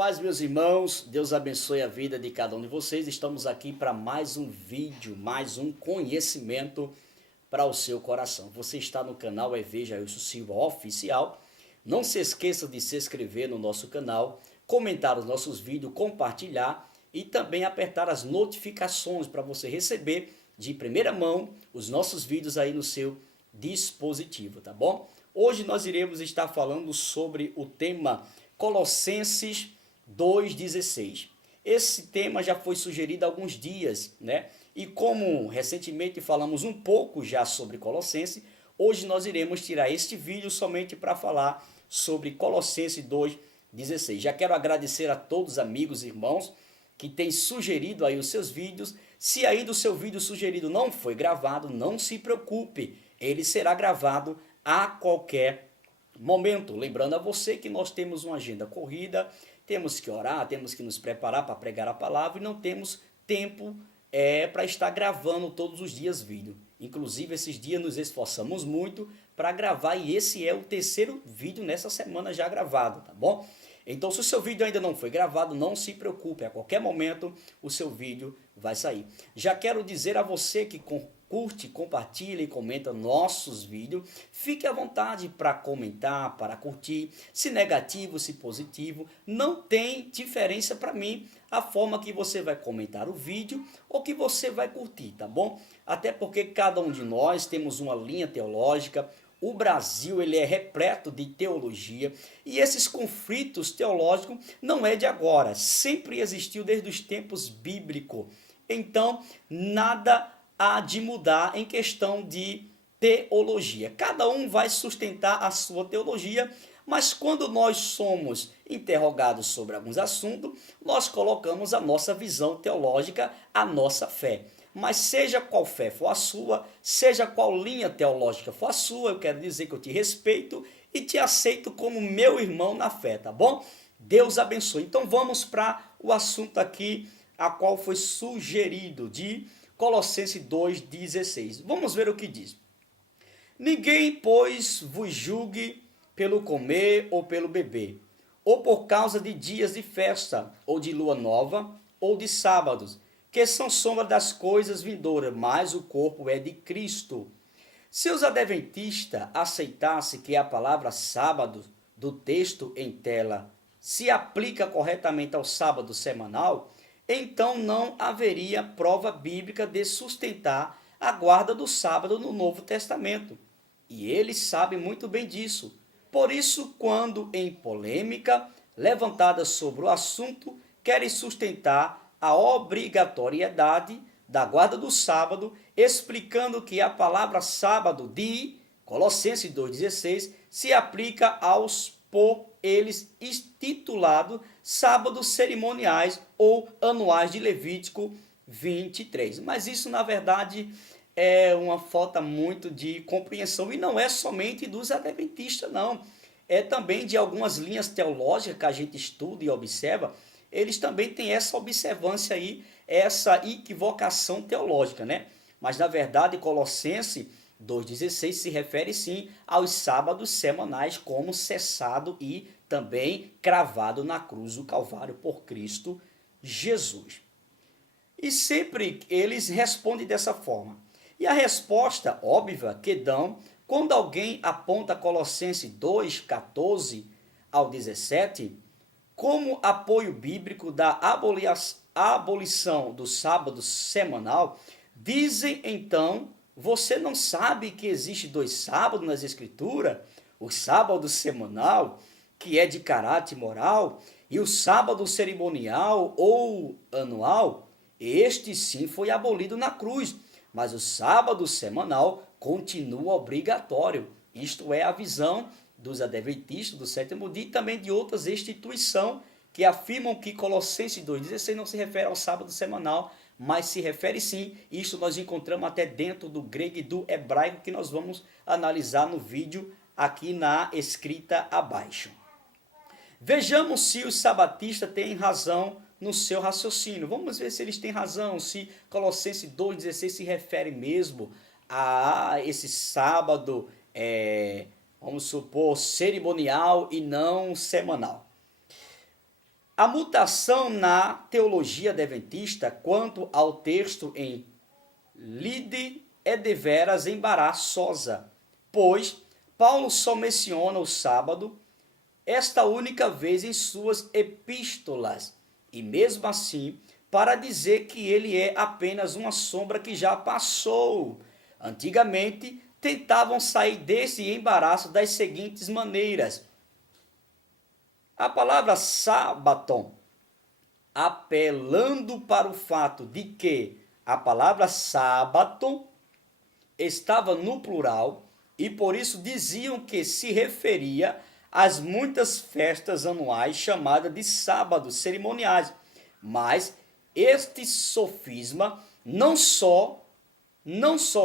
Paz, meus irmãos, Deus abençoe a vida de cada um de vocês. Estamos aqui para mais um vídeo, mais um conhecimento para o seu coração. Você está no canal EV Jailson Silva Oficial. Não se esqueça de se inscrever no nosso canal, comentar os nossos vídeos, compartilhar e também apertar as notificações para você receber de primeira mão os nossos vídeos aí no seu dispositivo, tá bom? Hoje nós iremos estar falando sobre o tema Colossenses 2,16. Esse tema já foi sugerido há alguns dias, né? E como recentemente falamos um pouco já sobre Colossenses, hoje nós iremos tirar este vídeo somente para falar sobre Colossenses 2,16. Já quero agradecer a todos os amigos e irmãos que têm sugerido aí os seus vídeos. Se ainda o seu vídeo sugerido não foi gravado, não se preocupe, ele será gravado a qualquer momento. Lembrando a você que nós temos uma agenda corrida, temos que orar, temos que nos preparar para pregar a palavra e não temos tempo para estar gravando todos os dias vídeo. Inclusive, esses dias nos esforçamos muito para gravar e esse é o terceiro vídeo nessa semana já gravado, tá bom? Então, se o seu vídeo ainda não foi gravado, não se preocupe, a qualquer momento o seu vídeo vai sair. Já quero dizer a você que curte, compartilha e comenta nossos vídeos. Fique à vontade para comentar, para curtir, se negativo, se positivo. Não tem diferença para mim a forma que você vai comentar o vídeo ou que você vai curtir, tá bom? Até porque cada um de nós temos uma linha teológica. O Brasil ele é repleto de teologia e esses conflitos teológicos não é de agora, sempre existiu desde os tempos bíblicos. Então, nada há de mudar em questão de teologia. Cada um vai sustentar a sua teologia, mas quando nós somos interrogados sobre alguns assuntos, nós colocamos a nossa visão teológica, a nossa fé. Mas seja qual fé for a sua, seja qual linha teológica for a sua, eu quero dizer que eu te respeito e te aceito como meu irmão na fé, tá bom? Deus abençoe. Então vamos para o assunto aqui, a qual foi sugerido de Colossenses 2,16. Vamos ver o que diz. Ninguém, pois, vos julgue pelo comer ou pelo beber, ou por causa de dias de festa, ou de lua nova, ou de sábados, que são sombra das coisas vindouras, mas o corpo é de Cristo. Se os adventistas aceitassem que a palavra sábado do texto em tela se aplica corretamente ao sábado semanal, então não haveria prova bíblica de sustentar a guarda do sábado no Novo Testamento. E eles sabem muito bem disso. Por isso, quando em polêmica levantada sobre o assunto, querem sustentar a obrigatoriedade da guarda do sábado, explicando que a palavra sábado de Colossenses 2,16 se aplica aos por eles intitulado sábados cerimoniais ou anuais de Levítico 23. Mas isso, na verdade, é uma falta muito de compreensão e não é somente dos adventistas, não. É também de algumas linhas teológicas que a gente estuda e observa, eles também têm essa observância aí, essa equivocação teológica, né? Mas, na verdade, Colossenses 2,16 se refere sim aos sábados semanais como cessado e também cravado na cruz do Calvário por Cristo Jesus. E sempre eles respondem dessa forma. E a resposta óbvia que dão quando alguém aponta Colossenses 2,14 ao 17 como apoio bíblico da abolição do sábado semanal, dizem então: você não sabe que existe dois sábados nas Escrituras? O sábado semanal, que é de caráter moral, e o sábado cerimonial ou anual, este sim foi abolido na cruz, mas o sábado semanal continua obrigatório. Isto é a visão dos adventistas do sétimo dia e também de outras instituições que afirmam que Colossenses 2,16 não se refere ao sábado semanal, mas se refere sim, isso nós encontramos até dentro do grego e do hebraico, que nós vamos analisar no vídeo aqui na escrita abaixo. Vejamos se os sabatistas têm razão no seu raciocínio. Vamos ver se eles têm razão, se Colossenses 2,16 se refere mesmo a esse sábado, vamos supor, cerimonial e não semanal. A mutação na teologia adventista quanto ao texto em lide é deveras embaraçosa, pois Paulo só menciona o sábado esta única vez em suas epístolas, e mesmo assim, para dizer que ele é apenas uma sombra que já passou. Antigamente, tentavam sair desse embaraço das seguintes maneiras. A palavra sábaton, apelando para o fato de que a palavra sábaton estava no plural e por isso diziam que se referia às muitas festas anuais chamadas de sábados cerimoniais. Mas este sofisma não só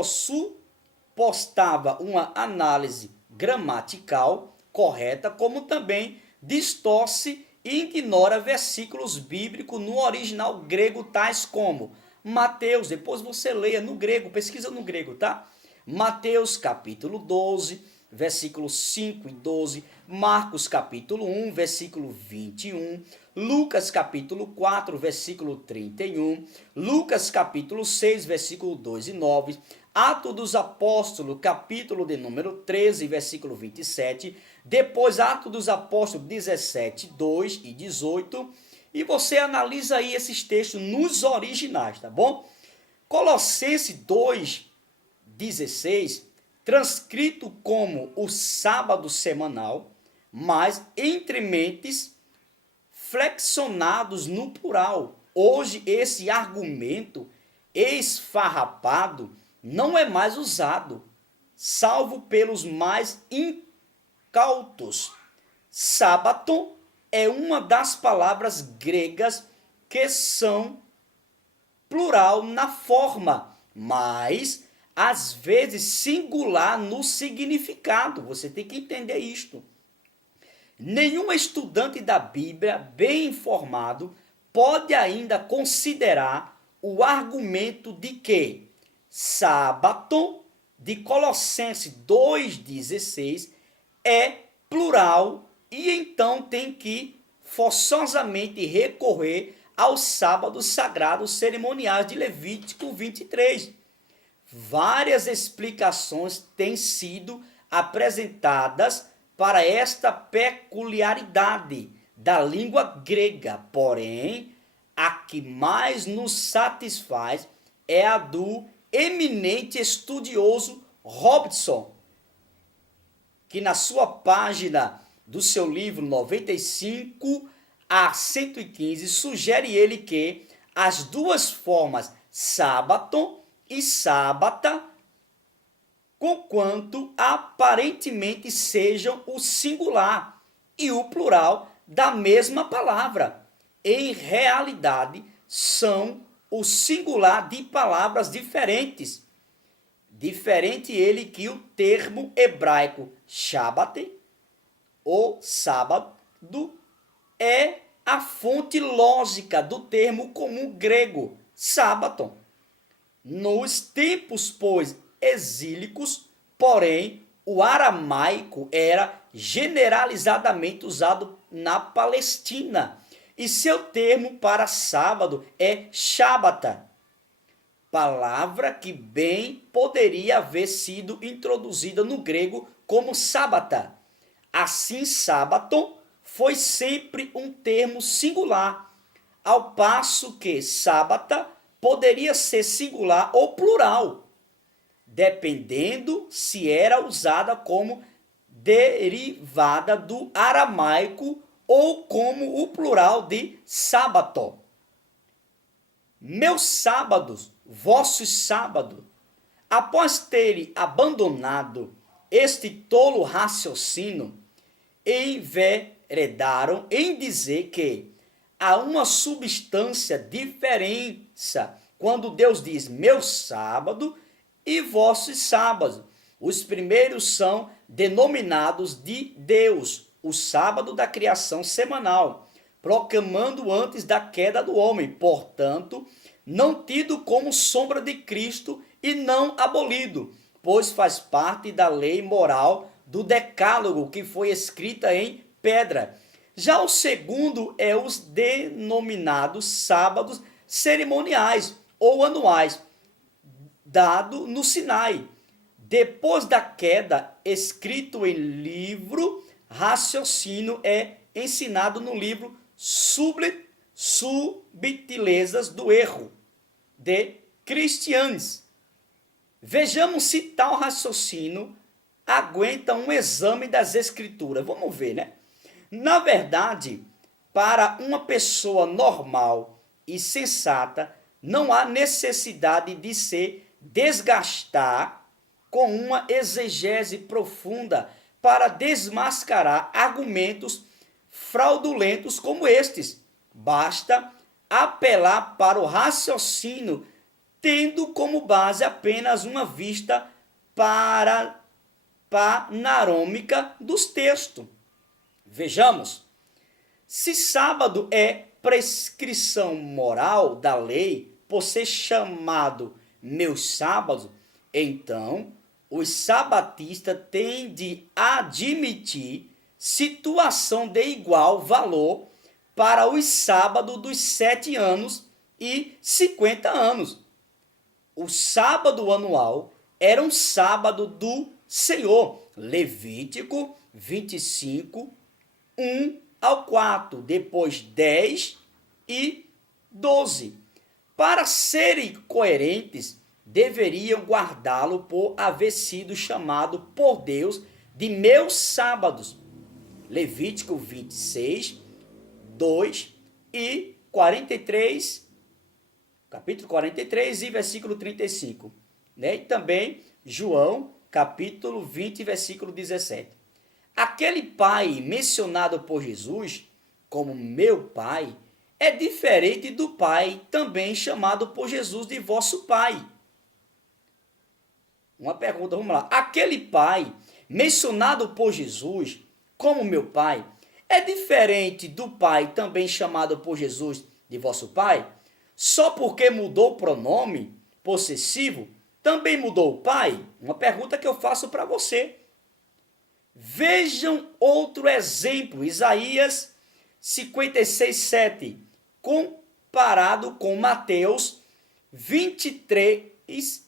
supostava uma análise gramatical correta, como também distorce e ignora versículos bíblicos no original grego, tais como Mateus, depois você leia no grego, pesquisa no grego, tá? Mateus capítulo 12, versículos 5 e 12, Marcos capítulo 1, versículo 21, Lucas capítulo 4, versículo 31, Lucas capítulo 6, versículo 2 e 9, Atos dos Apóstolos, capítulo de número 13, versículo 27, depois Atos dos Apóstolos 17, 2 e 18, e você analisa aí esses textos nos originais, tá bom? Colossenses 2, 16, transcrito como o sábado semanal, mas entre mentes flexionados no plural. Hoje esse argumento esfarrapado não é mais usado, salvo pelos mais incautos. Sábaton é uma das palavras gregas que são plural na forma, mas às vezes singular no significado. Você tem que entender isto. Nenhum estudante da Bíblia bem informado pode ainda considerar o argumento de que sábaton de Colossenses 2,16 é plural e então tem que forçosamente recorrer aos sábados sagrados cerimoniais de Levítico 23. Várias explicações têm sido apresentadas para esta peculiaridade da língua grega, porém, a que mais nos satisfaz é a do eminente estudioso Robson, que na sua página do seu livro 95 a 115 sugere ele que as duas formas sábaton e sábata, conquanto aparentemente sejam o singular e o plural da mesma palavra, em realidade são o singular de palavras diferentes. Diferente ele que o termo hebraico Shabbat, ou sábado, é a fonte lógica do termo comum grego sábaton. Nos tempos, pois, exílicos, porém, o aramaico era generalizadamente usado na Palestina, e seu termo para sábado é Shabata, palavra que bem poderia haver sido introduzida no grego como sábata. Assim, sábaton foi sempre um termo singular, ao passo que sábata poderia ser singular ou plural, dependendo se era usada como derivada do aramaico ou como o plural de sábato. Meus sábados, vossos sábados, após terem abandonado este tolo raciocínio, enveredaram em dizer que há uma substância diferença quando Deus diz meu sábado e vossos sábados. Os primeiros são denominados de Deus, o sábado da criação semanal, proclamando antes da queda do homem, portanto, não tido como sombra de Cristo e não abolido, pois faz parte da lei moral do decálogo que foi escrita em pedra. Já o segundo é os denominados sábados cerimoniais ou anuais, dado no Sinai. Depois da queda, escrito em livro, raciocínio é ensinado no livro Subtilezas do Erro, de Christians. Vejamos se tal raciocínio aguenta um exame das Escrituras. Vamos ver, né? Na verdade, para uma pessoa normal e sensata, não há necessidade de se desgastar com uma exegese profunda para desmascarar argumentos fraudulentos como estes. Basta apelar para o raciocínio, tendo como base apenas uma vista panorâmica dos textos. Vejamos, se sábado é prescrição moral da lei, por ser chamado meus sábados, então os sabatistas têm de admitir situação de igual valor para os sábados dos 7 anos e 50 anos. O sábado anual era um sábado do Senhor. Levítico 25, 1 ao 4, depois 10 e 12. Para serem coerentes, deveriam guardá-lo por haver sido chamado por Deus de meus sábados. Levítico 26, 2 e 43, capítulo 43 e versículo 35. Né? E também João, capítulo 20, versículo 17. Aquele pai mencionado por Jesus como meu pai é diferente do pai também chamado por Jesus de vosso pai. Uma pergunta, vamos lá. Aquele pai mencionado por Jesus como meu pai é diferente do pai também chamado por Jesus de vosso pai? Só porque mudou o pronome possessivo, também mudou o pai? Uma pergunta que eu faço para você. Vejam outro exemplo, Isaías 56, 7, comparado com Mateus 23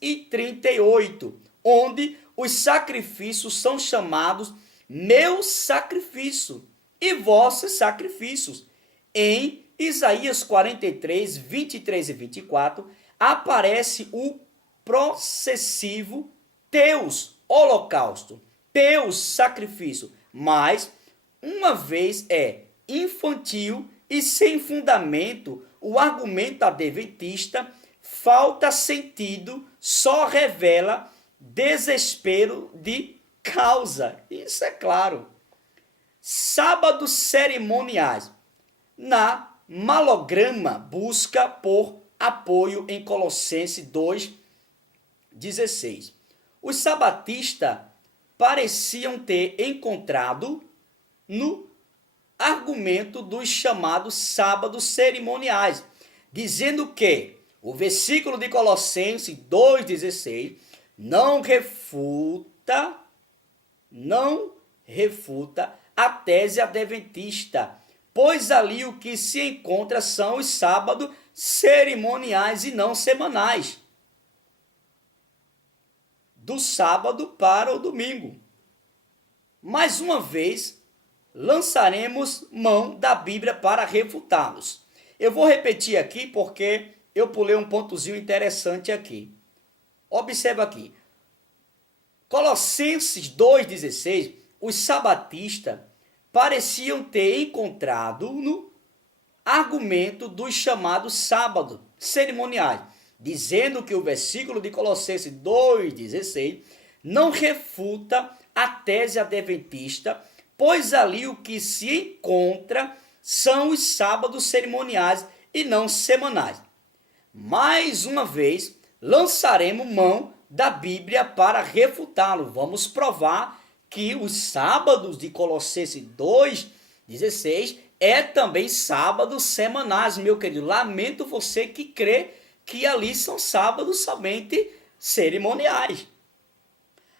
e 38, onde os sacrifícios são chamados meu sacrifício e vossos sacrifícios. Em Isaías 43, 23 e 24, aparece o processivo teus, holocausto, teus sacrifício, mas uma vez é infantil e sem fundamento, o argumento adventista falta sentido, só revela desespero de causa. Isso é claro. Sábados cerimoniais. Na malograma, busca por apoio em Colossenses 2,16. Os sabatistas pareciam ter encontrado no argumento dos chamados sábados cerimoniais, dizendo que o versículo de Colossenses 2,16 não refuta a tese adventista, pois ali o que se encontra são os sábados cerimoniais e não semanais, do sábado para o domingo. Mais uma vez, lançaremos mão da Bíblia para refutá-los. Eu vou repetir aqui porque eu pulei um pontozinho interessante aqui. Observa aqui. Colossenses 2,16, os sabatistas pareciam ter encontrado no argumento dos chamados sábados cerimoniais, dizendo que o versículo de Colossenses 2,16 não refuta a tese adventista, pois ali o que se encontra são os sábados cerimoniais e não semanais. Mais uma vez, lançaremos mão da Bíblia para refutá-lo. Vamos provar que os sábados de Colossenses 2,16 é também sábados semanais, meu querido. Lamento você que crê que ali são sábados somente cerimoniais.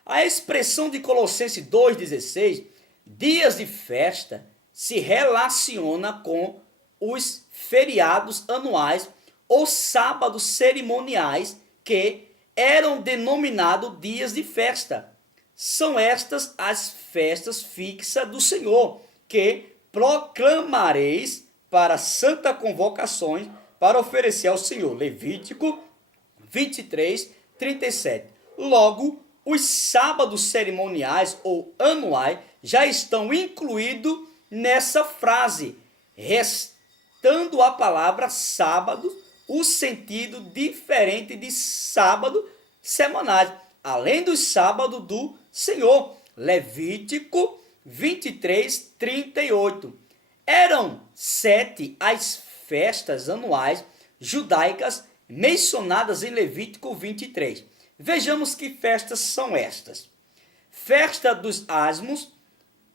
A expressão de Colossenses 2,16, dias de festa, se relaciona com os feriados anuais ou sábados cerimoniais que eram denominados dias de festa. São estas as festas fixas do Senhor, que proclamareis para santa convocações para oferecer ao Senhor. Levítico 23, 37. Logo, os sábados cerimoniais ou anuais já estão incluídos nessa frase, restando a palavra sábado o sentido diferente de sábado semanais, além do sábado do Senhor. Levítico 23, 38. Eram 7 as festas anuais judaicas mencionadas em Levítico 23. Vejamos que festas são estas. Festa dos Asmos,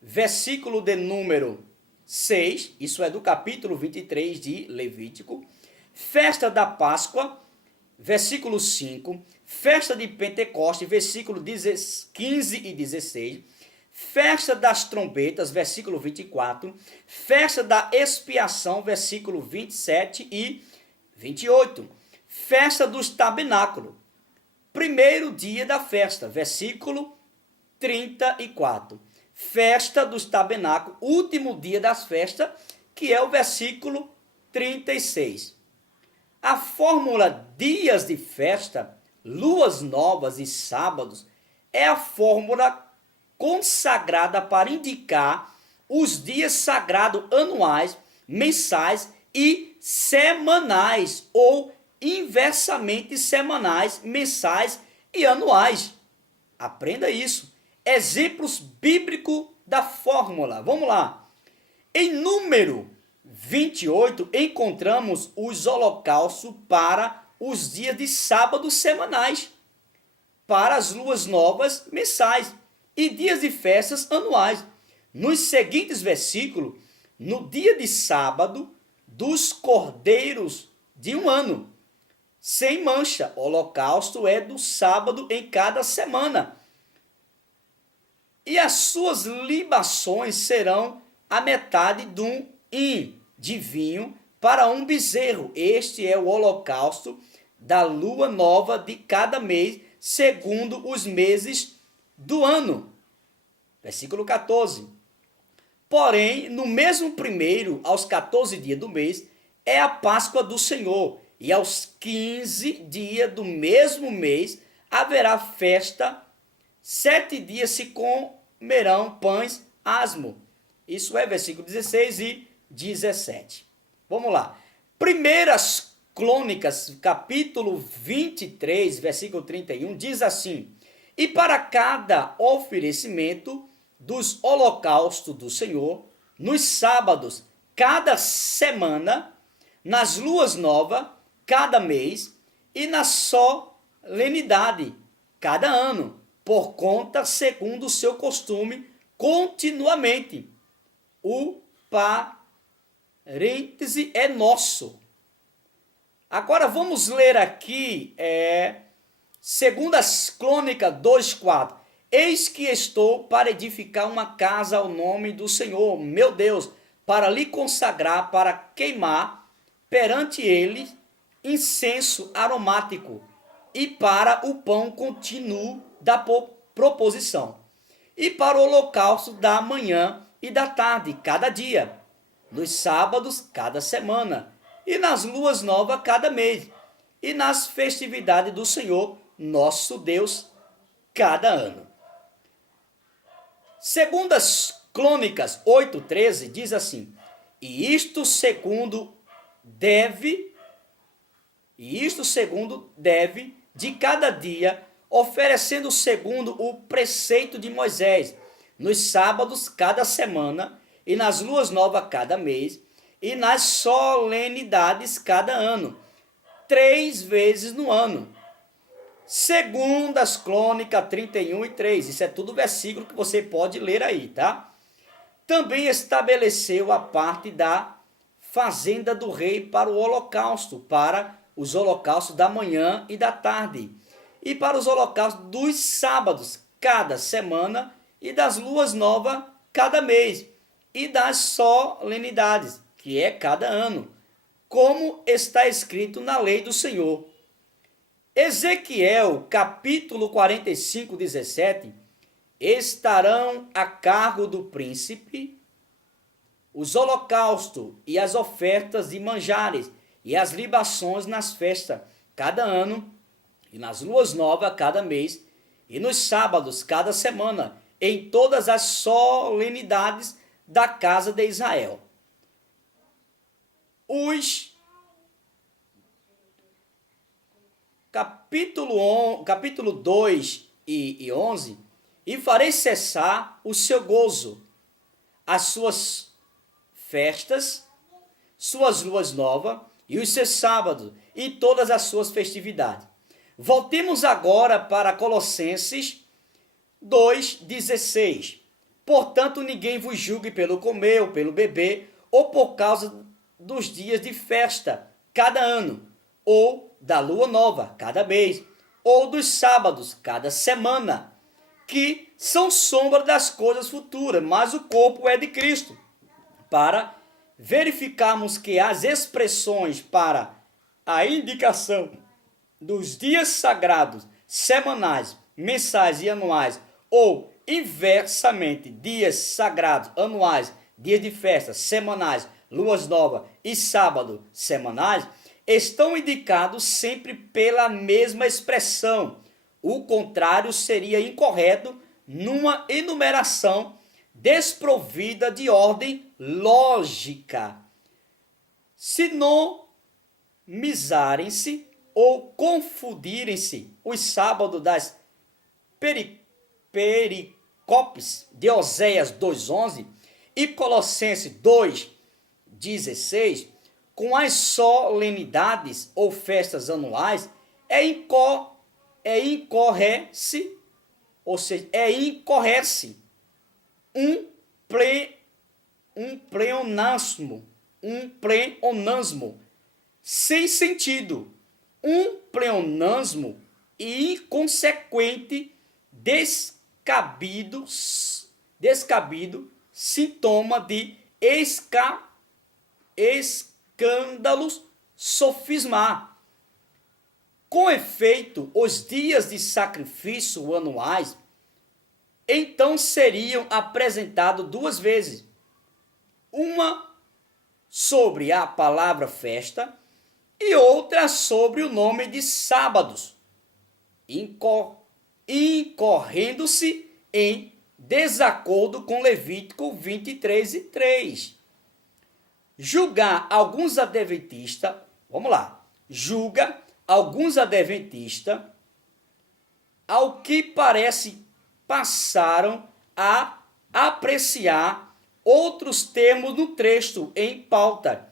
versículo de número 6, isso é do capítulo 23 de Levítico. Festa da Páscoa, versículo 5. Festa de Pentecostes, versículo 15 e 16. Festa das trombetas, versículo 24. Festa da expiação, versículo 27 e 28. Festa dos tabernáculos, primeiro dia da festa, versículo 34. Festa dos tabernáculos, último dia das festas, que é o versículo 36. A fórmula dias de festa, luas novas e sábados é a fórmula consagrada para indicar os dias sagrados anuais, mensais e semanais, ou inversamente semanais, mensais e anuais. Aprenda isso. Exemplos bíblicos da fórmula. Vamos lá. Em número 28, encontramos os holocaustos para os dias de sábado semanais, para as luas novas mensais e dias de festas anuais. Nos seguintes versículos, no dia de sábado dos cordeiros de um ano, sem mancha, holocausto é do sábado em cada semana. E as suas libações serão a metade de um hin de vinho para um bezerro. Este é o holocausto da lua nova de cada mês, segundo os meses do ano. Versículo 14. Porém, no mesmo primeiro, aos 14 dias do mês, é a Páscoa do Senhor, e aos 15 dias do mesmo mês haverá festa. 7 dias se comerão pães asmo. Isso é versículo 16 e 17. Vamos lá. Primeiras Crônicas, capítulo 23, versículo 31, diz assim: e para cada oferecimento dos holocaustos do Senhor, nos sábados, cada semana, nas luas novas, cada mês, e na solenidade, cada ano, por conta segundo o seu costume, continuamente. O parêntese é nosso. Agora vamos ler aqui, segundo as Crônicas 2:4. Eis que estou para edificar uma casa ao nome do Senhor, meu Deus, para lhe consagrar, para queimar perante ele incenso aromático, e para o pão contínuo da proposição, e para o holocausto da manhã e da tarde, cada dia, nos sábados, cada semana, e nas luas novas, cada mês, e nas festividades do Senhor, nosso Deus, cada ano. Segundo as Crônicas 8:13, diz assim: e isto segundo deve, de cada dia, oferecendo segundo o preceito de Moisés, nos sábados, cada semana, e nas luas novas, cada mês, e nas solenidades, cada ano, 3 vezes no ano. Segundo as Crônicas 31:3, isso é tudo versículo que você pode ler aí, tá? Também estabeleceu a parte da fazenda do rei para o holocausto, para os holocaustos da manhã e da tarde, e para os holocaustos dos sábados, cada semana, e das luas novas, cada mês, e das solenidades, que é cada ano, como está escrito na lei do Senhor. Ezequiel, capítulo 45, 17, estarão a cargo do príncipe os holocaustos e as ofertas de manjares e as libações nas festas, cada ano, e nas luas novas, cada mês, e nos sábados, cada semana, em todas as solenidades da casa de Israel. Os capítulo 2 e 11, e farei cessar o seu gozo, as suas festas, suas luas novas e os seus sábados e todas as suas festividades. Voltemos agora para Colossenses 2,16. Portanto, ninguém vos julgue pelo comer ou pelo beber, ou por causa dos dias de festa, cada ano, ou da lua nova, cada mês, ou dos sábados, cada semana, que são sombra das coisas futuras, mas o corpo é de Cristo. Para verificarmos que as expressões para a indicação dos dias sagrados, semanais, mensais e anuais, ou inversamente, dias sagrados, anuais, dias de festa, semanais, luas novas e sábado semanais, estão indicados sempre pela mesma expressão. O contrário seria incorreto numa enumeração desprovida de ordem lógica. Sinomizarem-se ou confundirem-se os sábados das pericopes de Oséias 2,11 e Colossenses 2,16 com as solenidades ou festas anuais incorre-se um pleonasmo sem sentido, um pleonasmo inconsequente, descabido sintoma de escândalos sofismar. Com efeito, os dias de sacrifício anuais então seriam apresentados duas vezes, uma sobre a palavra festa e outra sobre o nome de sábados, incorrendo-se em desacordo com Levítico 23:3. Julga alguns adventistas ao que parece passaram a apreciar outros termos no texto em pauta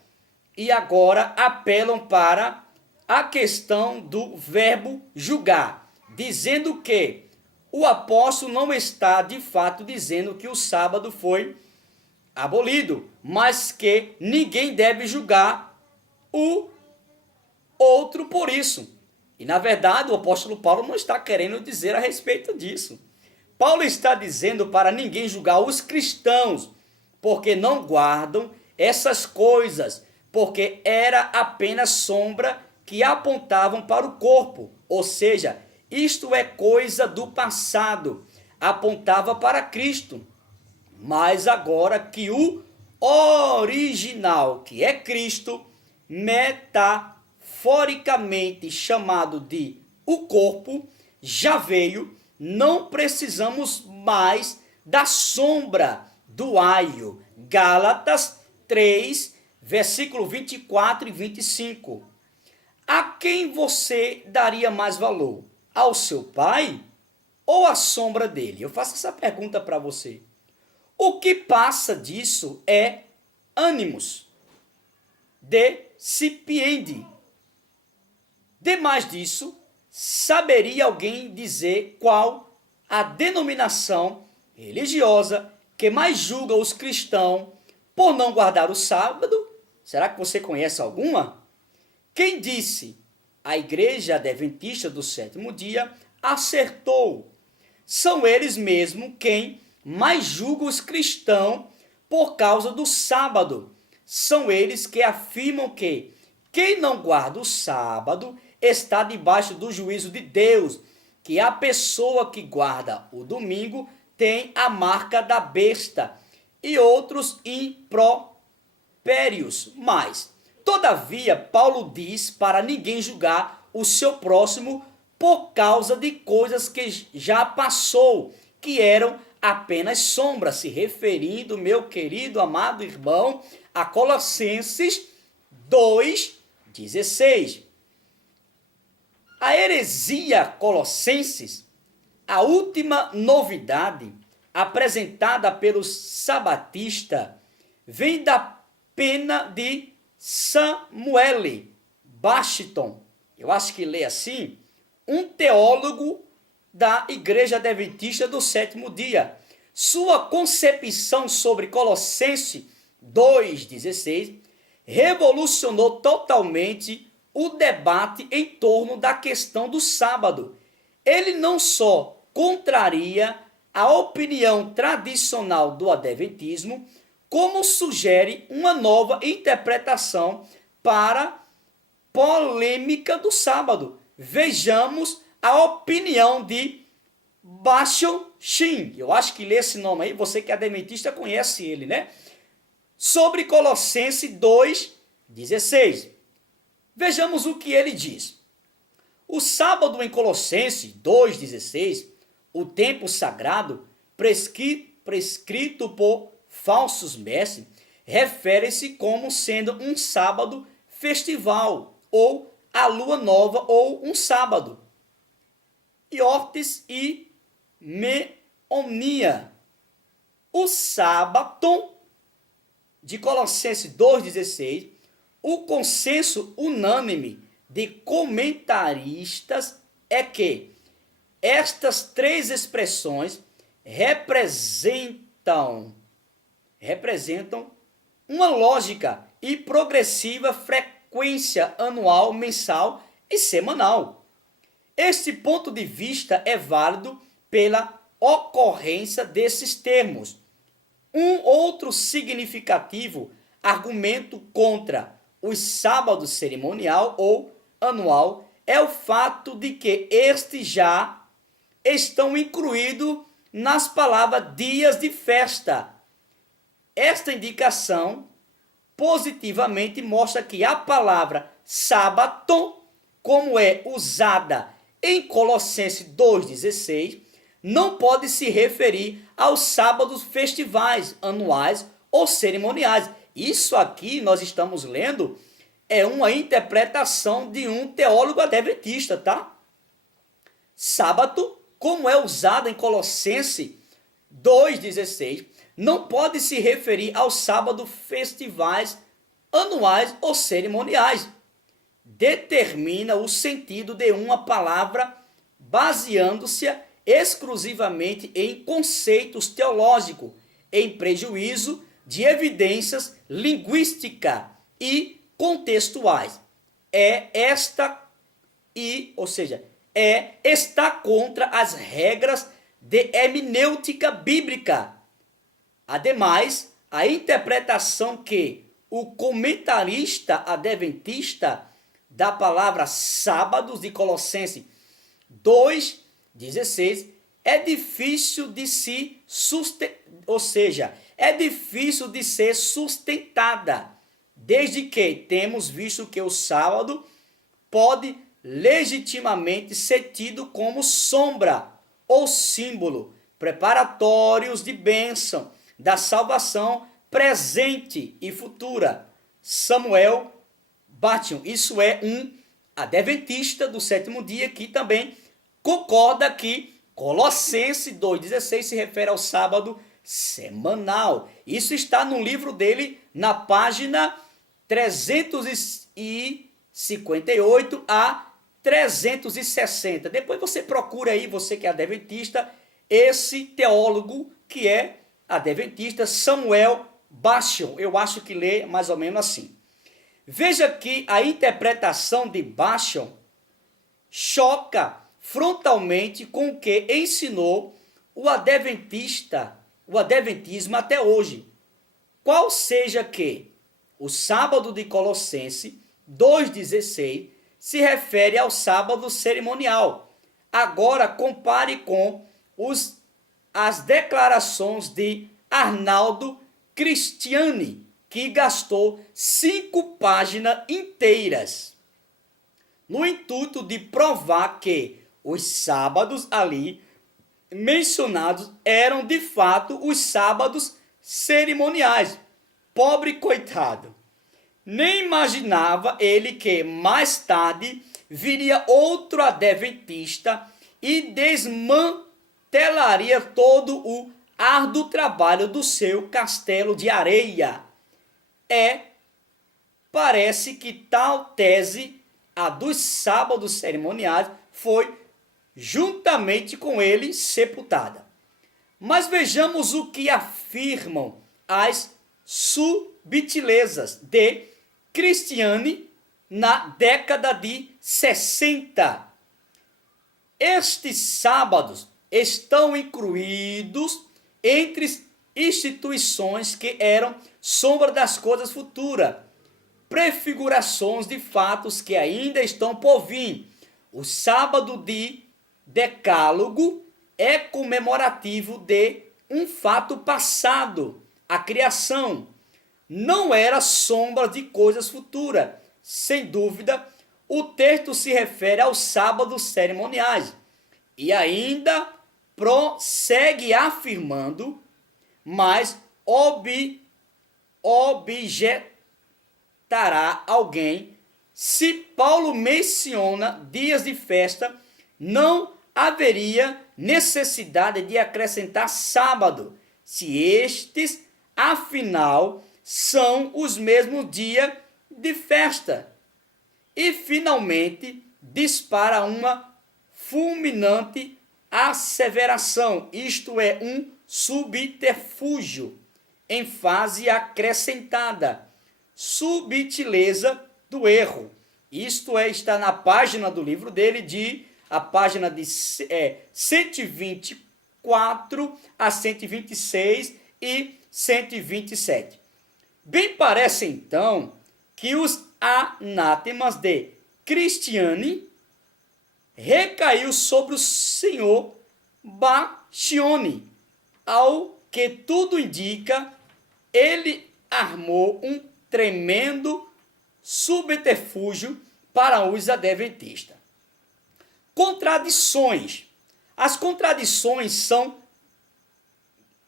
e agora apelam para a questão do verbo julgar, dizendo que o apóstolo não está de fato dizendo que o sábado foi abolido, mas que ninguém deve julgar o outro por isso. E na verdade o apóstolo Paulo não está querendo dizer a respeito disso. Paulo está dizendo para ninguém julgar os cristãos, porque não guardam essas coisas, porque era apenas sombra que apontavam para o corpo, ou seja, isto é coisa do passado, apontava para Cristo. Mas agora que o original, que é Cristo, metaforicamente chamado de o corpo, já veio, não precisamos mais da sombra do aio. Gálatas 3, versículo 24 e 25. A quem você daria mais valor? Ao seu pai ou à sombra dele? Eu faço essa pergunta para você. O que passa disso é ânimos, decipiende. Demais disso, saberia alguém dizer qual a denominação religiosa que mais julga os cristãos por não guardar o sábado? Será que você conhece alguma? Quem disse? A Igreja Adventista do Sétimo Dia acertou. São eles mesmo quem mais julga os cristãos por causa do sábado. São eles que afirmam que quem não guarda o sábado está debaixo do juízo de Deus, que a pessoa que guarda o domingo tem a marca da besta, e outros impropérios. Mas, todavia, Paulo diz para ninguém julgar o seu próximo por causa de coisas que já passou, que eram apenas sombras, se referindo, meu querido amado irmão, a Colossenses 2,16. A heresia colossenses, a última novidade apresentada pelo sabatista, vem da pena de Samuel Baston, eu acho que lê assim, um teólogo da Igreja Adventista do Sétimo Dia. Sua concepção sobre Colossenses 2,16 revolucionou totalmente o debate em torno da questão do sábado. Ele não só contraria a opinião tradicional do adventismo, como sugere uma nova interpretação para polêmica do sábado. Vejamos a opinião de Baston Shin. Eu acho que lê esse nome aí, você que é adventista conhece ele, né? Sobre Colossenses 2,16. Vejamos o que ele diz. O sábado em Colossenses 2,16, o tempo sagrado prescrito por falsos mestres, refere-se como sendo um sábado festival, ou a lua nova, ou um sábado. Iortes e Meonia. O sábado de Colossenses 2,16, o consenso unânime de comentaristas é que estas três expressões representam uma lógica e progressiva frequência anual, mensal e semanal. Este ponto de vista é válido pela ocorrência desses termos. Um outro significativo argumento contra os sábados cerimonial ou anual é o fato de que estes já estão incluídos nas palavras dias de festa. Esta indicação positivamente mostra que a palavra sábado, como é usada em Colossenses 2,16, não pode se referir aos sábados festivais, anuais ou cerimoniais. Isso aqui nós estamos lendo é uma interpretação de um teólogo adventista, tá? Sábado, como é usado em Colossenses 2,16, não pode se referir aos sábados festivais, anuais ou cerimoniais. Determina o sentido de uma palavra baseando-se exclusivamente em conceitos teológicos, em prejuízo de evidências linguísticas e contextuais. Está contra as regras de hermenêutica bíblica. Ademais, a interpretação que o comentarista adventista da palavra sábados de Colossenses 2,16 é difícil de se ser sustentada, desde que temos visto que o sábado pode legitimamente ser tido como sombra ou símbolo preparatórios de bênção da salvação presente e futura. Samuel Baston, isso é um adventista do sétimo dia que também concorda que Colossenses 2,16 se refere ao sábado semanal. Isso está no livro dele, na página 358 a 360. Depois você procura aí, você que é adventista, esse teólogo que é adventista, Samuel Baston. Eu acho que lê mais ou menos assim. Veja que a interpretação de Baston choca frontalmente com o que ensinou o adventismo até hoje. qual seja que o sábado de Colossenses 2,16 se refere ao sábado cerimonial. Agora compare com as declarações de Arnaldo Cristiani, que gastou 5 páginas inteiras no intuito de provar que os sábados ali mencionados eram de fato os sábados cerimoniais. Pobre coitado. Nem imaginava ele que mais tarde viria outro adventista e desmantelaria todo o árduo trabalho do seu castelo de areia. Parece que tal tese, a dos sábados cerimoniais, foi juntamente com ele sepultada. Mas vejamos o que afirmam as subtilezas de Cristiani na década de 60. Estes sábados estão incluídos entre instituições que eram sombra das coisas futuras, prefigurações de fatos que ainda estão por vir. O sábado de Decálogo é comemorativo de um fato passado, a criação. Não era sombra de coisas futuras. Sem dúvida, o texto se refere aos sábados cerimoniais. E ainda prossegue afirmando, mas objetará alguém, se Paulo menciona dias de festa, não haveria necessidade de acrescentar sábado, se estes, afinal, são os mesmos dias de festa. E, finalmente, dispara uma fulminante asseveração, isto é, um subterfúgio, em fase acrescentada, subtileza do erro. Isto é, está na página do livro dele, a página de 124 a 126 e 127. Bem parece, então, que os anátemas de Cristiani recaiu sobre o senhor Bastioni. Ao que tudo indica, ele armou um tremendo subterfúgio para os adventistas. Contradições. As contradições são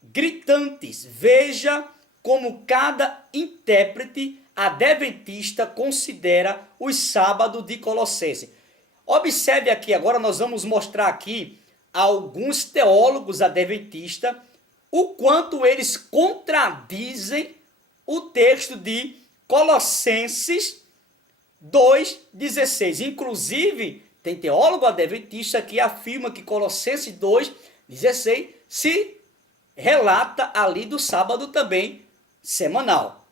gritantes. Veja como cada intérprete adventista considera os sábados de Colossenses. Observe aqui, agora nós vamos mostrar aqui alguns teólogos adventistas, o quanto eles contradizem o texto de Colossenses 2,16. Inclusive, tem teólogo adventista que afirma que Colossenses 2,16 se relata ali do sábado também semanal.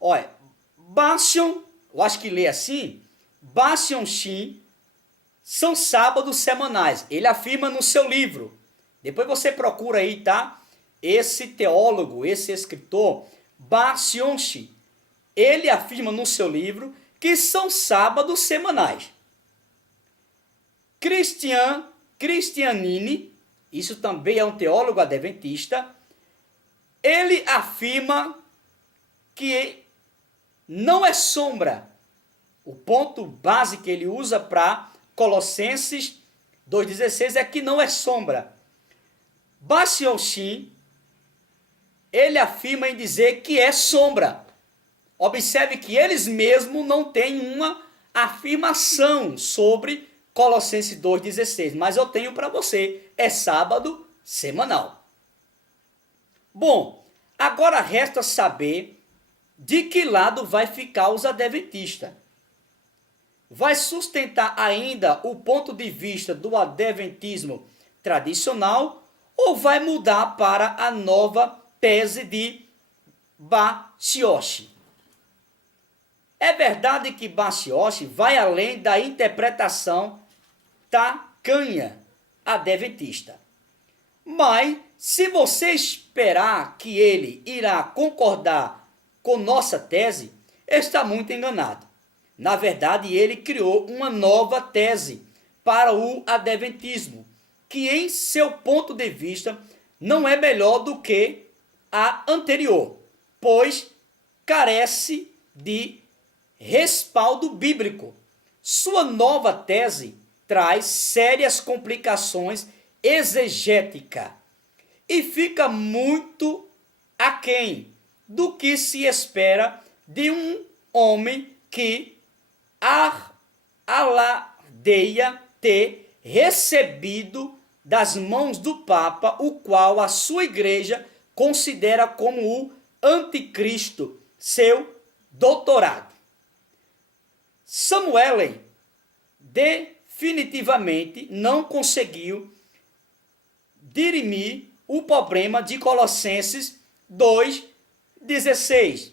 Olha, Bastion, eu acho que lê assim, Bastion Shin, são sábados semanais. Ele afirma no seu livro. Depois você procura aí, tá? Esse teólogo, esse escritor, Bastion Shin, ele afirma no seu livro que são sábados semanais. Cristianini, isso também é um teólogo adventista, ele afirma que não é sombra. O ponto base que ele usa para Colossenses 2,16 é que não é sombra. Bastion, ele afirma em dizer que é sombra. Observe que eles mesmos não têm uma afirmação sobre Colossenses 2,16, mas eu tenho para você, é sábado semanal. Bom, agora resta saber de que lado vai ficar os adventistas. Vai sustentar ainda o ponto de vista do adventismo tradicional ou vai mudar para a nova tese de Bastion? É verdade que Bastion vai além da interpretação tacanha adventista, mas Se você esperar que ele irá concordar com nossa tese, está muito enganado. Na verdade, ele criou uma nova tese para o adventismo, que em seu ponto de vista não é melhor do que a anterior, pois carece de respaldo bíblico. Sua nova tese traz sérias complicações exegéticas e fica muito aquém do que se espera de um homem que aladeia ter recebido das mãos do Papa, o qual a sua igreja considera como o anticristo, seu doutorado. Samuel definitivamente não conseguiu dirimir o problema de Colossenses 2,16.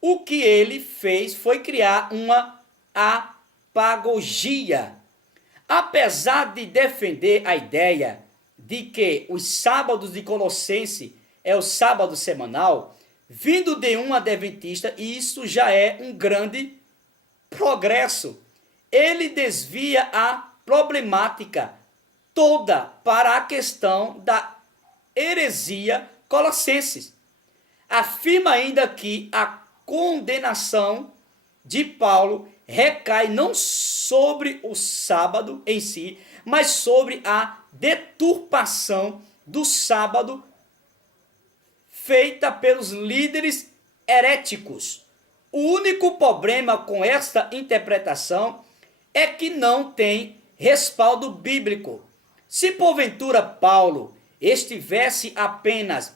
O que ele fez foi criar uma apagogia. Apesar de defender a ideia de que os sábados de Colossenses é o sábado semanal, vindo de um adventista, isso já é um grande progresso. Ele desvia a problemática toda para a questão da heresia colossenses. Afirma ainda que a condenação de Paulo recai não sobre o sábado em si, mas sobre a deturpação do sábado feita pelos líderes heréticos. O único problema com esta interpretação é que não tem respaldo bíblico. Se porventura Paulo estivesse apenas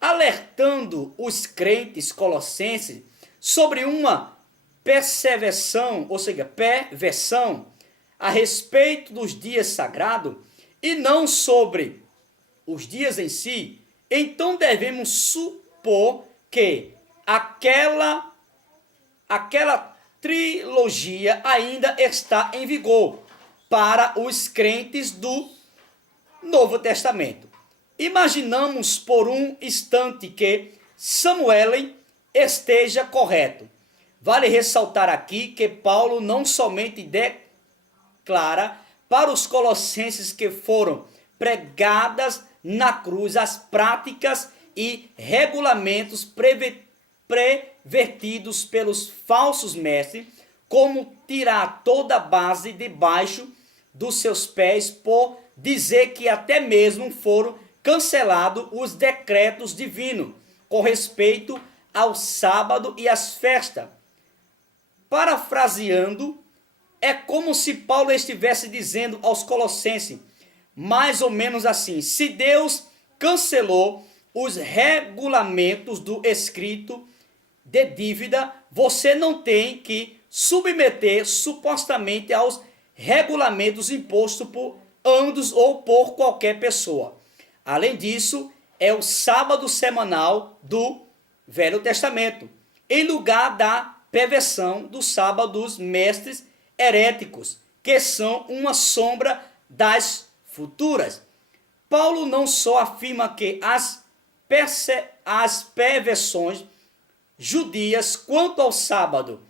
alertando os crentes colossenses sobre uma perversão a respeito dos dias sagrados e não sobre os dias em si, então devemos supor que aquela trilogia ainda está em vigor para os crentes do Novo Testamento. Imaginamos por um instante que Samuel esteja correto. Vale ressaltar aqui que Paulo não somente declara para os colossenses que foram pregadas na cruz as práticas e regulamentos pervertidos pelos falsos mestres, como tirar toda a base debaixo dos seus pés, por dizer que até mesmo foram cancelados os decretos divinos com respeito ao sábado e às festas. Parafraseando, é como se Paulo estivesse dizendo aos colossenses, mais ou menos assim: se Deus cancelou os regulamentos do escrito de dívida, você não tem que submeter supostamente aos regulamentos impostos por ambos ou por qualquer pessoa. Além disso, é o sábado semanal do Velho Testamento, em lugar da perversão do sábado dos mestres heréticos, que são uma sombra das futuras. Paulo não só afirma que as perversões judias quanto ao sábado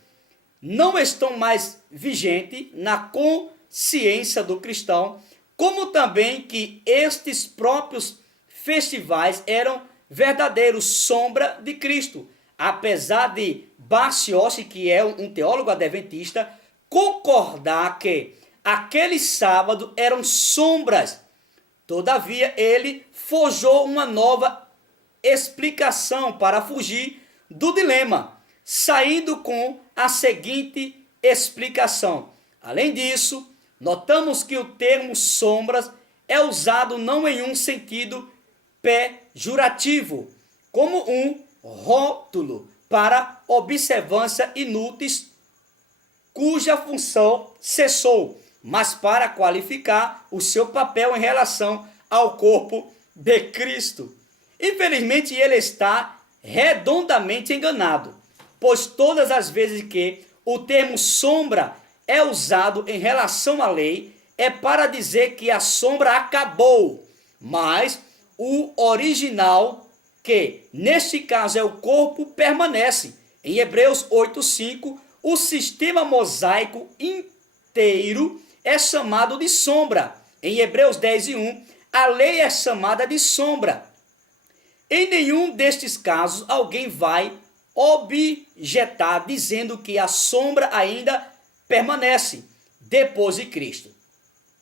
não estão mais vigentes na consciência do cristão, como também que estes próprios festivais eram verdadeiros sombra de Cristo, apesar de Barciossi, que é um teólogo adventista, concordar que aqueles sábados eram sombras. Todavia, ele forjou uma nova explicação para fugir do dilema, saindo com a seguinte explicação. Além disso, notamos que o termo sombras é usado não em um sentido pejorativo, como um rótulo para observância inúteis cuja função cessou, mas para qualificar o seu papel em relação ao corpo de Cristo. Infelizmente, ele está redondamente enganado, pois todas as vezes que o termo sombra é usado em relação à lei, é para dizer que a sombra acabou, mas o original, que neste caso é o corpo, permanece. Em Hebreus 8:5, o sistema mosaico inteiro é chamado de sombra. Em Hebreus 10:1, a lei é chamada de sombra. Em nenhum destes casos alguém vai objetar dizendo que a sombra ainda permanece depois de Cristo.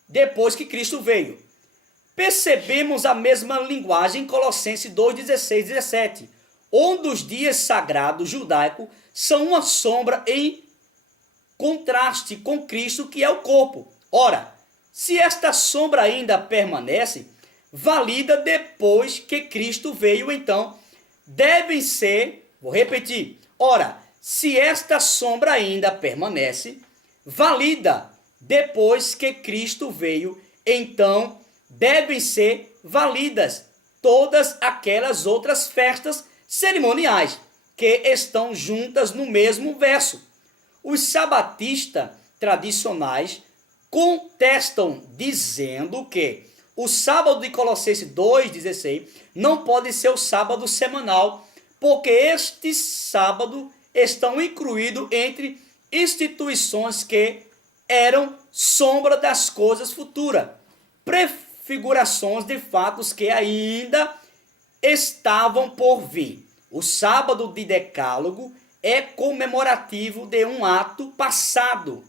Depois que Cristo veio. Percebemos a mesma linguagem em Colossenses 2:16 e 17, onde os dias sagrados judaicos são uma sombra em contraste com Cristo, que é o corpo. Ora, se esta sombra ainda permanece, valida depois que Cristo veio, então devem ser, vou repetir, ora, se esta sombra ainda permanece, valida depois que Cristo veio, então devem ser válidas todas aquelas outras festas cerimoniais que estão juntas no mesmo verso. Os sabatistas tradicionais contestam dizendo que o sábado de Colossenses 2:16 não pode ser o sábado semanal, porque estes sábados estão incluídos entre instituições que eram sombra das coisas futuras, prefigurações de fatos que ainda estavam por vir. O sábado de Decálogo é comemorativo de um ato passado.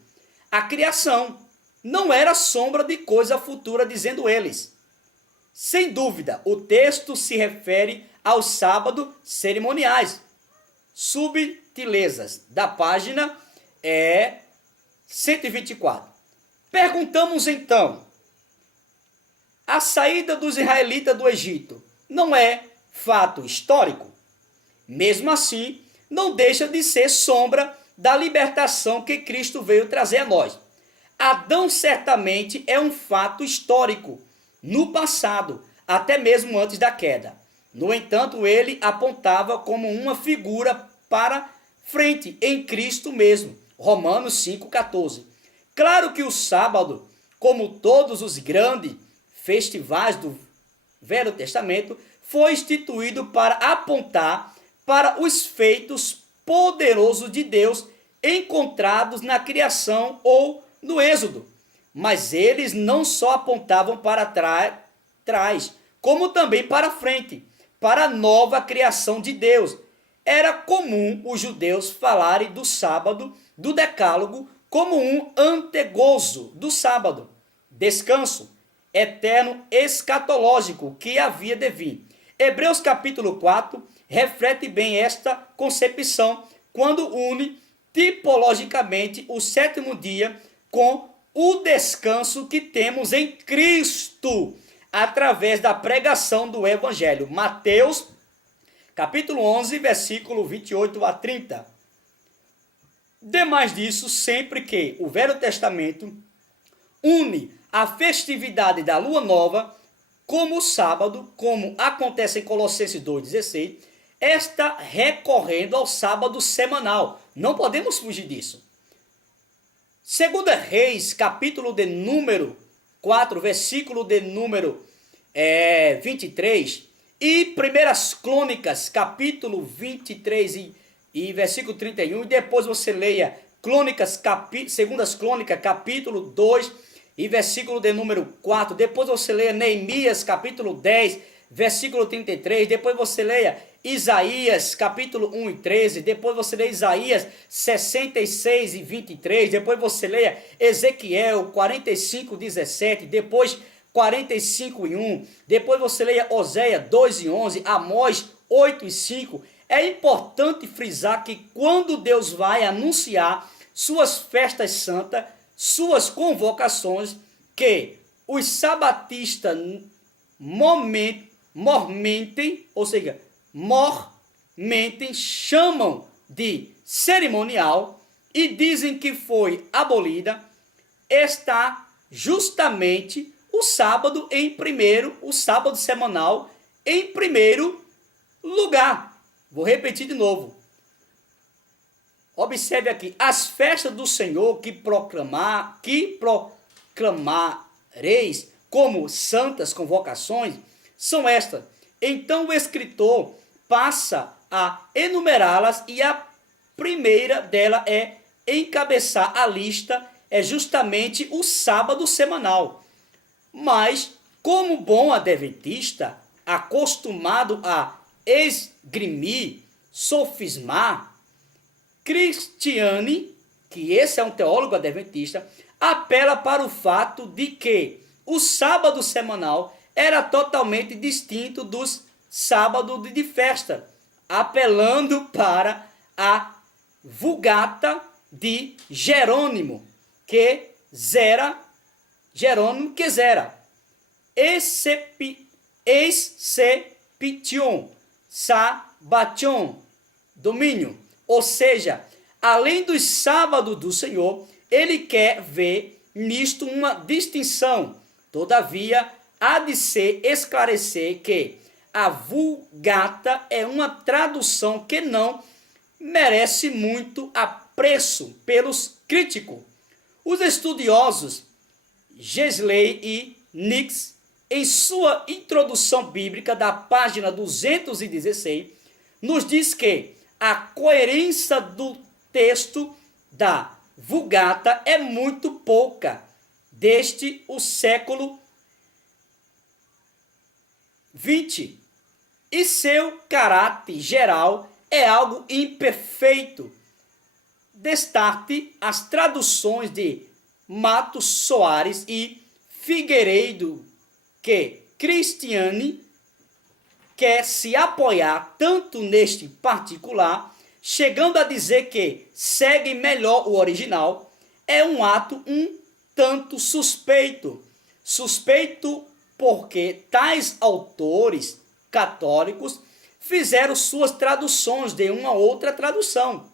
A criação não era sombra de coisa futura, dizendo eles. Sem dúvida, o texto se refere aos sábados cerimoniais. Subtilezas da página 124. Perguntamos então, a saída dos israelitas do Egito não é fato histórico? Mesmo assim, não deixa de ser sombra da libertação que Cristo veio trazer a nós. Adão certamente é um fato histórico no passado, até mesmo antes da queda. No entanto, ele apontava como uma figura para frente em Cristo mesmo. Romanos 5,14. Claro que o sábado, como todos os grandes festivais do Velho Testamento, foi instituído para apontar para os feitos poderosos de Deus encontrados na criação ou no Êxodo. Mas eles não só apontavam para trás, como também para frente, para a nova criação de Deus. Era comum os judeus falarem do sábado, do decálogo, como um antegozo do sábado, descanso eterno escatológico que havia de vir. Hebreus capítulo 4 reflete bem esta concepção quando une tipologicamente o sétimo dia com o descanso que temos em Cristo através da pregação do Evangelho. Mateus capítulo 11, versículo 28 a 30. Demais disso, sempre que o Velho Testamento une a festividade da Lua Nova como o sábado, como acontece em Colossenses 2,16, está recorrendo ao sábado semanal. Não podemos fugir disso. Segunda Reis, capítulo de número 4, versículo de número 23, e Primeiras Crônicas, capítulo 23 e versículo 31, e depois você leia Segundas Crônicas, capítulo 2 e versículo de número 4, depois você leia Neemias, capítulo 10, versículo 33, depois você leia Isaías, capítulo 1 e 13, depois você leia Isaías 66 e 23, depois você leia Ezequiel 45, 17, depois 45 e 1, depois você leia Oséias 2 e 11, Amós 8 e 5. É importante frisar que quando Deus vai anunciar suas festas santas, suas convocações, que os sabatistas mormentem, chamam de cerimonial e dizem que foi abolida, está justamente o sábado o sábado semanal em primeiro lugar. Vou repetir de novo. Observe aqui, as festas do Senhor que proclamareis como santas convocações são estas. Então o escritor passa a enumerá-las e a primeira dela é encabeçar a lista, é justamente o sábado semanal. Mas, como bom adventista, acostumado a esgrimir, sofismar, Christiane, que esse é um teólogo adventista, apela para o fato de que o sábado semanal era totalmente distinto dos sábados de festa, apelando para a Vulgata de Jerônimo, que zera, exception, sabation, domínio. Ou seja, além dos sábados do Senhor, ele quer ver nisto uma distinção. Todavia, há de se esclarecer que a Vulgata é uma tradução que não merece muito apreço pelos críticos. Os estudiosos Gesley e Nix, em sua introdução bíblica da página 216, nos diz que a coerência do texto da Vulgata é muito pouca, desde o século XX, e seu caráter geral é algo imperfeito. Destaque as traduções de Matos Soares e Figueiredo, que Christiane quer se apoiar tanto neste particular, chegando a dizer que segue melhor o original, é um ato um tanto suspeito. Suspeito porque tais autores católicos fizeram suas traduções de uma outra tradução,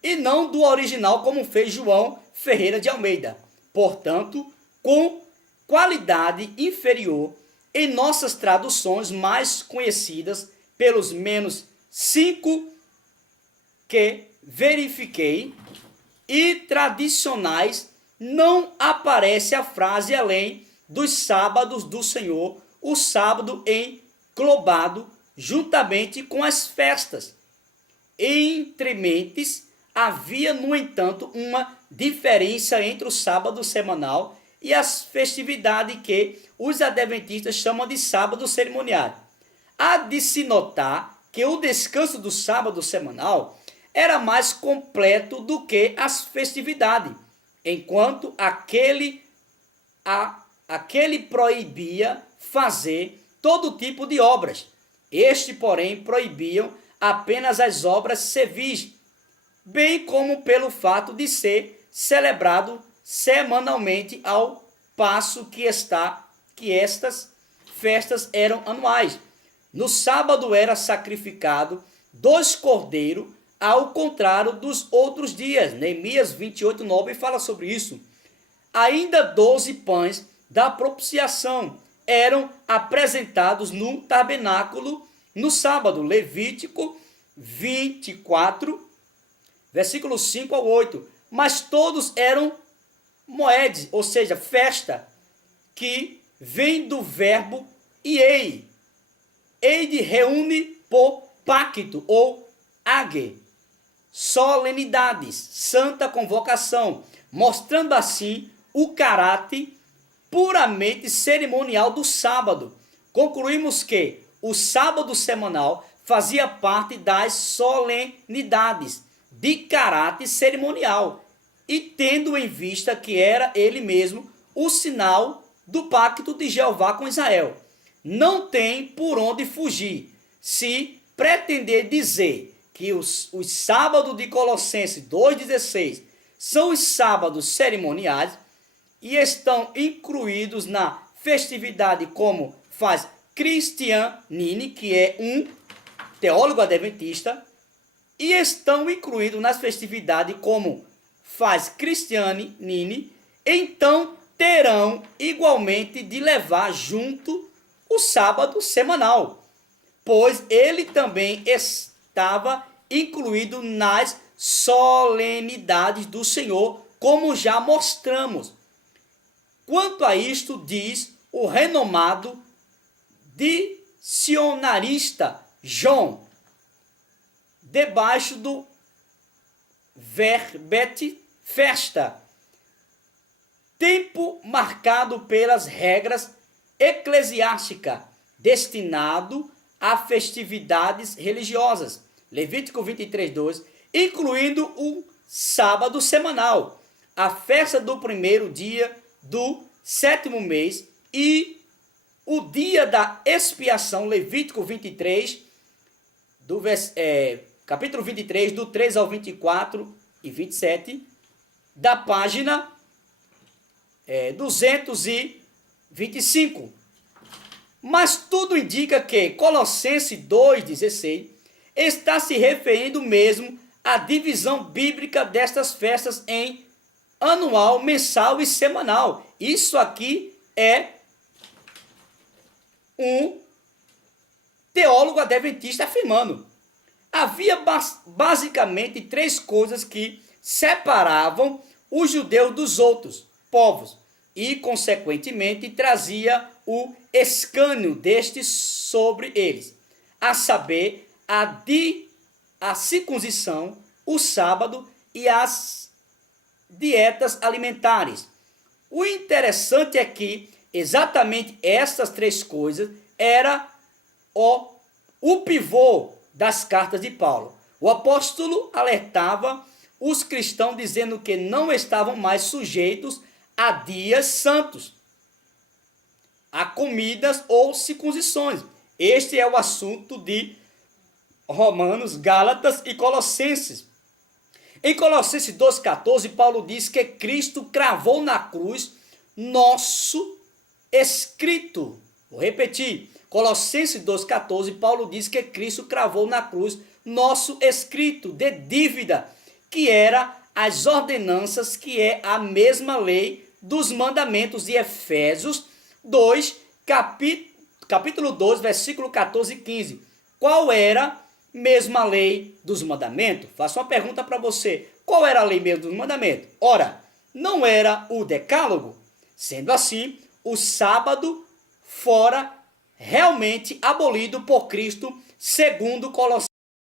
e não do original como fez João Ferreira de Almeida. Portanto, com qualidade inferior em nossas traduções mais conhecidas, pelos menos 5 que verifiquei, e tradicionais, não aparece a frase além dos sábados do Senhor, o sábado englobado juntamente com as festas. Entre mentes, havia, no entanto, uma diferença entre o sábado semanal e as festividades que os adventistas chamam de sábado cerimonial. Há de se notar que o descanso do sábado semanal era mais completo do que as festividades, enquanto aquele proibia fazer todo tipo de obras. Este, porém, proibiam apenas as obras civis, bem como pelo fato de ser celebrado semanalmente, ao passo que estas festas eram anuais. No sábado era sacrificado 2 cordeiros, ao contrário dos outros dias. Neemias 28:9 fala sobre isso. Ainda 12 pães da propiciação eram apresentados no tabernáculo no sábado. Levítico 24, versículos 5 ao 8. Mas todos eram moedes, ou seja, festa, que vem do verbo iei. Eide reúne por pacto ou age, solenidades, santa convocação, mostrando assim o caráter puramente cerimonial do sábado. Concluímos que o sábado semanal fazia parte das solenidades de caráter cerimonial, e tendo em vista que era ele mesmo o sinal do pacto de Jeová com Israel. Não tem por onde fugir. Se pretender dizer que os sábados de Colossenses 2,16 são os sábados cerimoniais e estão incluídos na festividade, como faz Christiane, que é um teólogo adventista, e estão incluídos nas festividades, como faz Christiane, então terão igualmente de levar junto o sábado semanal, pois ele também estava incluído nas solenidades do Senhor, como já mostramos. Quanto a isto, diz o renomado dicionarista John, debaixo do verbete festa, tempo marcado pelas regras eclesiásticas, destinado a festividades religiosas. Levítico 23:2, incluindo o sábado semanal, a festa do primeiro dia do sétimo mês e o dia da expiação. Levítico 23, capítulo 23, do 3 ao 24 e 27, da página 225. Mas tudo indica que Colossenses 2,16 está se referindo mesmo à divisão bíblica destas festas em anual, mensal e semanal. Isso aqui é um teólogo adventista afirmando. Havia basicamente três coisas que separavam os judeus dos outros povos e, consequentemente, trazia o escárnio destes sobre eles, a saber, a circuncisão, o sábado e as dietas alimentares. O interessante é que exatamente essas três coisas era o pivô das cartas de Paulo. O apóstolo alertava os cristãos dizendo que não estavam mais sujeitos a dias santos, a comidas ou circuncisões. Este é o assunto de Romanos, Gálatas e Colossenses. Em Colossenses 2,14, Paulo diz que Cristo cravou na cruz nosso escrito. Vou repetir. Colossenses 2,14, Paulo diz que Cristo cravou na cruz nosso escrito de dívida, que era as ordenanças, que é a mesma lei dos mandamentos de Efésios 2, capítulo 2, versículo 14 e 15. Qual era mesmo a lei dos mandamentos? Faço uma pergunta para você. Qual era a lei mesmo dos mandamentos? Ora, não era o decálogo? Sendo assim, o sábado fora realmente abolido por Cristo, segundo Colossenses